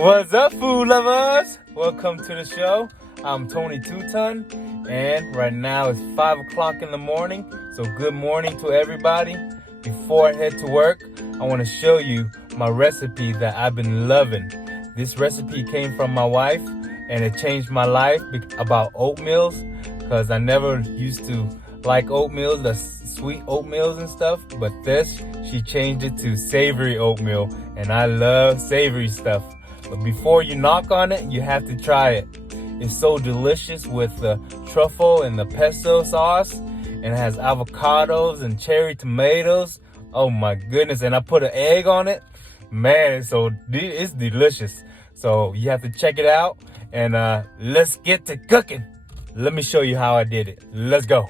What's up, food lovers? Welcome to the show. I'm Tony Two-Ton, and right now it's 5 o'clock in the morning, so good morning to everybody. Before I head to work, I want to show you my recipe that I've been loving. This recipe came from my wife, and it changed my life about oatmeals, because I never used to like oatmeal, the sweet oatmeals and stuff, but this, she changed it to savory oatmeal, and I love savory stuff. But before you knock on it, you have to try it. It's so delicious with the truffle and the pesto sauce, and it has avocados and cherry tomatoes. Oh my goodness, and I put an egg on it. Man, it's delicious. So you have to check it out, and let's get to cooking. Let me show you how I did it. Let's go.